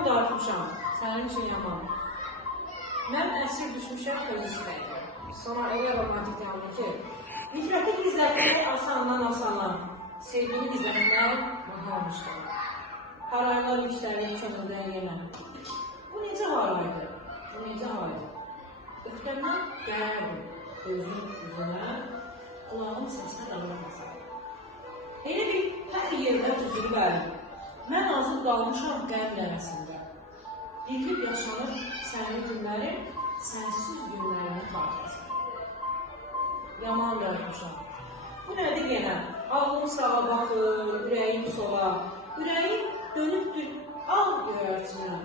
Yaman darıxmışam, sənin üçün yaman. Mən əsir düşmüşəm öz istəyirəm. Sonra elə romantik yandı ki, nifrəti gizlətmək asandan. Sevgini gizlətmək mahalmışdır. Haraylar işlərini könüldən yemə. Bu necə haraydı? Öhdəmdən gəlirdim gözün üzünə, qulağın səsinə qalırmasam. Elə bir hər yerdə tüzülü bəlim. Mən azıb qalmışam qəm nəvəsində. Birlib yaşanır sənin günlərim, sənsiz günlərini tartasın. Yaman darıxmışam. Bu nədir yenə? Ağlım sağa baxır, ürəyim sola. Ürəyim dönübdür al göyərtinə.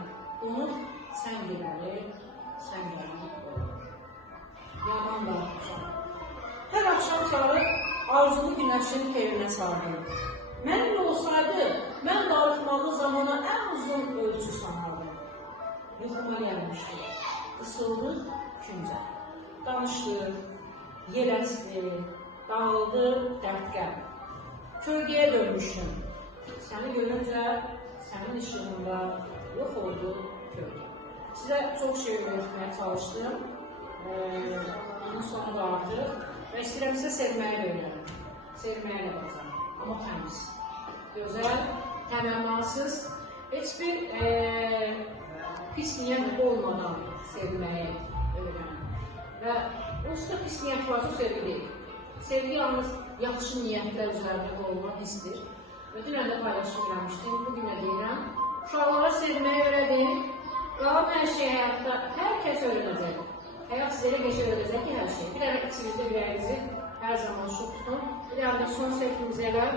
Unut sən gedəli, sən gəlib. Yaman darıxmışam. Hər axşam çağırıb arzulu günəşin perinə sardım. Mənimlə olsaydı, mən darıxmalı zamana ən uzun ölçü sanardım. Yuxuma gəlmişdi, qısıldı küncə. Danışdı, yer əsdi, dağıldı dərdqəm. Kölgəyə dönmüşdüm. Səni görüncə, sənin işığında yox oldu kölgə. Sizə çox şey öyrətməyə çalışdım. Onun sonu da artıq. Və istəyirəm sizə sevməyi öyrənim. Sevməyə lazım. Amma təmiz. Gözəl, təmənnasız, heç bir pis niyyət olmadan sevməyi öyrənim. Və onsuz da pis niyyət varsa sevgi deyil. Sevgi yalnız yaxşı niyyətlər üzərində olmaq histir. Və dünən də paylaşım eləmişdim, bugün də deyirəm. Uşaqlara sevməyi öyrədin, qalan hər şey həyatda hər kəs öyrənəcək. Həyat sizə elə qəşəng öyrədəcək ki, hər şey. Bir dənə içinizdə ürəyinizi hər zaman şux tutun. Bir dənə də son sevgimizi elə.